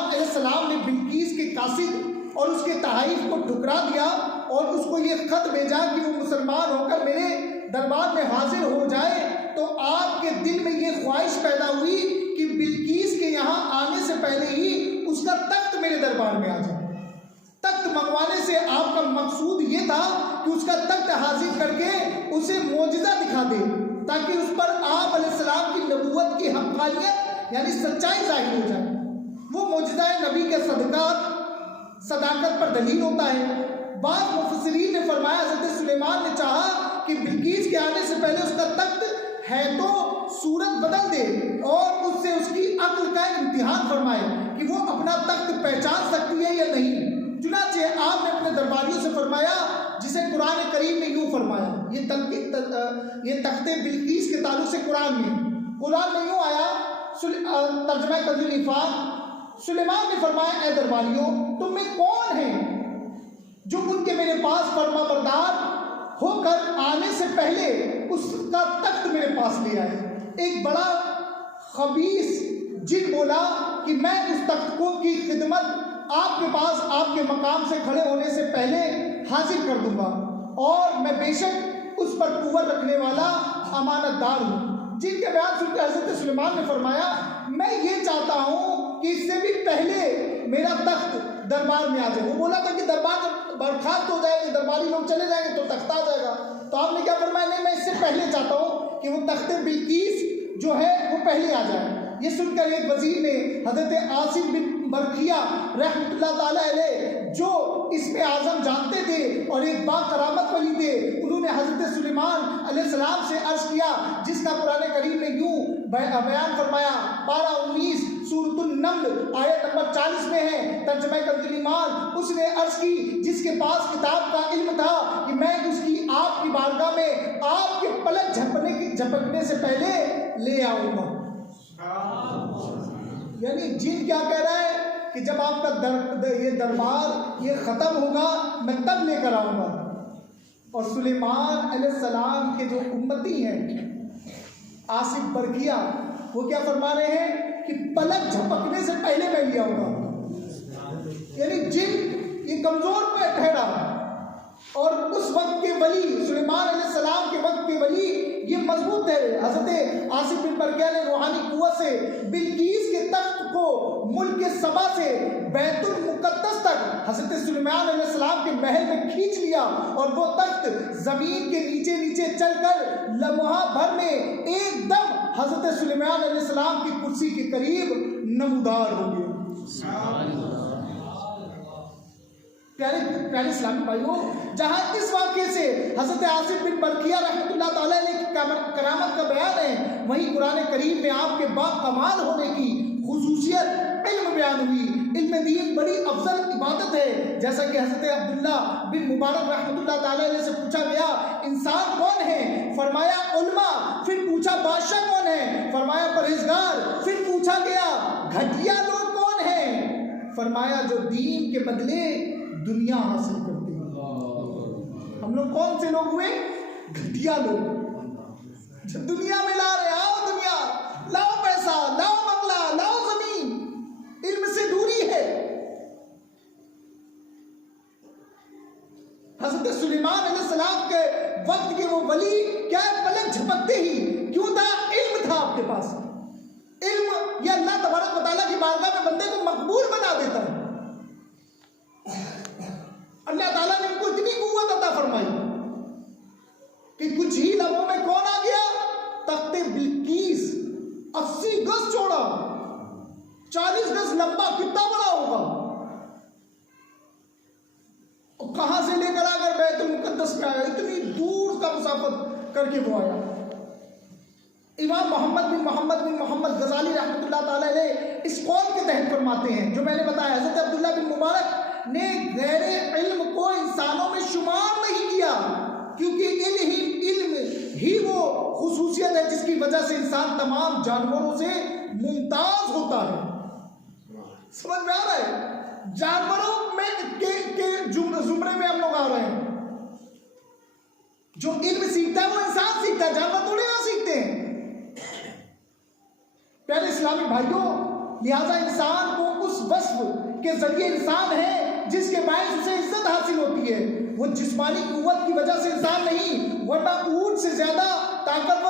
سلیمان علیہ السلام نے بلقیس کے قاصد اور اس کے تحائف کو ٹھکرا دیا اور اس کو یہ خط بھیجا کہ وہ مسلمان ہو کر میرے دربار میں حاضر ہو جائے، تو آپ کے دل میں یہ خواہش پیدا ہوئی کہ بلقیس کے یہاں آنے سے پہلے ہی اس کا تخت میرے دربار میں آ جائے۔ تخت منگوانے سے آپ کا مقصود یہ تھا کہ اس کا تخت حاضر کر کے اسے معجزہ دکھا دے، تاکہ اس پر آپ علیہ السلام کی نبوت کی حقانیت یعنی سچائی ظاہر ہو جائے۔ وہ معجزہ نبی کے صداقت پر دلیل ہوتا ہے۔ بعض مفسرین نے فرمایا حضرت سلیمان نے چاہا کہ بلقیس کے آنے سے پہلے اس کا تخت ہے تو صورت بدل دے اور اس سے اس کی عقل کا امتحان فرمائے کہ وہ اپنا تخت پہچان سکتی ہے یا نہیں۔ چنانچہ آپ نے اپنے درباریوں سے فرمایا، جسے قرآن کریم نے یوں فرمایا، یہ تخت بلقیس کے تعلق سے قرآن میں یوں آیا، ترجمہ کنز العفاف، سلیمان نے فرمایا اے درباریوں تم میں کون ہیں جو ان کے میرے پاس فرما بردار ہو کر آنے سے پہلے اس کا تخت میرے پاس لے آئے۔ ایک بڑا خبیث جن بولا کہ میں اس تخت کو کی خدمت آپ کے پاس آپ کے مقام سے کھڑے ہونے سے پہلے حاضر کر دوں گا، اور میں بے شک اس پر قوت رکھنے والا امانت دار ہوں۔ جن کے بیان سن کے حضرت سلیمان نے فرمایا میں یہ چاہتا ہوں کہ اس سے بھی پہلے میرا تخت دربار میں آ جائے۔ وہ بولا تھا کہ دربار جب برخاست ہو جائے گا، درباری لوگ چلے جائیں گے تو تخت آ جائے گا، تو آپ نے کیا فرمایا نہیں میں اس سے پہلے چاہتا ہوں کہ وہ تخت بلقیس جو ہے وہ پہلے آ جائے۔ یہ سن کر ایک وزیر نے حضرت عاصم بن برقیہ رحمۃ اللہ تعالیٰ علیہ جو اسم اعظم جانتے تھے اور ایک با کرامت ولی تھے، انہوں نے حضرت سلیمان علیہ السلام سے عرض کیا، جس کا قرآن کریم نے یوں بیان فرمایا، پارہ 19 سورۃ النمل آیت نمبر 40 میں ہے، ترجمہ کنز الایمان۔ اس نے عرض کی جس کے پاس کتاب کا علم تھا کہ میں اس کی آپ کی بارگاہ میں آپ کے پلک جھپکنے سے پہلے لے آؤں گا۔ یعنی جن کیا کہہ رہا ہے کہ جب آپ کا یہ دربار یہ ختم ہوگا میں تب لے کر آؤں گا، اور سلیمان علیہ السلام کے جو امتی ہیں عاصم برقیہ وہ کیا فرما رہے ہیں کہ پلک جھپکنے سے پہلے میں لے آؤں گا۔ یعنی جن یہ کمزور پہ ٹھہرا، اور اس وقت کے ولی سلیمان علیہ السلام کے وقت کے ولی یہ مضبوط ہے۔ حضرت عاصم بن برقیہ نے روحانی قوت سے بلقیس کے تخت کو ملک سبا سے بیت المقدس تک حضرت سلیمان علیہ السلام کے محل میں کھینچ لیا، اور وہ تخت زمین کے نیچے نیچے چل کر لمحہ بھر میں ایک دم حضرت سلیمان علیہ السلام کی کرسی کے قریب نمودار ہو گیا۔ پیارے اسلامی بھائیوں، جہاں اس واقعے سے حضرت عاصم بن برقیہ رحمۃ اللہ تعالیٰ علیہ کی کرامت کا بیان ہے، وہیں قرآن کریم میں آپ کے باکمال ہونے کی خصوصیت علم بیان ہوئی۔ علم دین بڑی افضل عبادت ہے، جیسا کہ حضرت عبداللہ بن مبارک رحمۃ اللہ تعالیٰ علیہ سے پوچھا گیا انسان کون ہے، فرمایا علماء، پھر پوچھا بادشاہ کون ہے، فرمایا پرہیزگار، پھر پوچھا گیا گھٹیا لوگ کون ہیں، فرمایا جو دین کے بدلے دنیا حاصل کرتے ہیں۔ ہم لوگ کون سے لوگ ہوئے؟ گھٹیا لوگ، جو دنیا میں لا رہے آؤ دنیا، لاؤ پیسہ، لاؤ بنگلہ، لاؤ زمین، علم سے دوری ہے۔ حضرت سلیمان علیہ السلام کے وقت کے وہ ولی کیا پلک جھپکتے ہی کیوں تھا؟ علم تھا آپ کے پاس۔ علم یہ اللہ تبارک و تعالیٰ کی بارگاہ میں بندے کو مقبول بنا دیتا ہے۔ اللہ تعالیٰ نے ان کو اتنی قوت عطا فرمائی کہ کچھ ہی لمحوں میں کون آ گیا؟ تخت بلقیس 80 گز چوڑا، 40 گز لمبا، کتنا بڑا ہوگا، اور کہاں سے لے کر آ کر بیت المقدس میں آیا، اتنی دور کا مسافت کر کے وہ آیا۔ امام محمد بن محمد غزالی رحمۃ اللہ تعالیٰ علیہ اس قول کے تحت فرماتے ہیں جو میں نے بتایا، حضرت عبداللہ بن مبارک نے غیر علم کو انسانوں میں شمار نہیں کیا، کیونکہ علم ہی وہ خصوصیت ہے جس کی وجہ سے انسان تمام جانوروں سے ممتاز ہوتا ہے۔ سمجھ میں آ رہا ہے؟ جانوروں میں کے زمرے میں ہم لوگ آ رہے ہیں۔ جو علم سیکھتا ہے وہ انسان سیکھتا ہے، جانور تھوڑے نہ سیکھتے ہیں۔ پیارے اسلامی بھائیوں، لہٰذا انسان کو اس وصف کے ذریعے انسان ہے جس کے باعث اسے عزت حاصل ہوتی ہے، وہ جسمانی قوت کی وجہ سے انسان نہیں، ورنہ اونٹ سے زیادہ طاقتور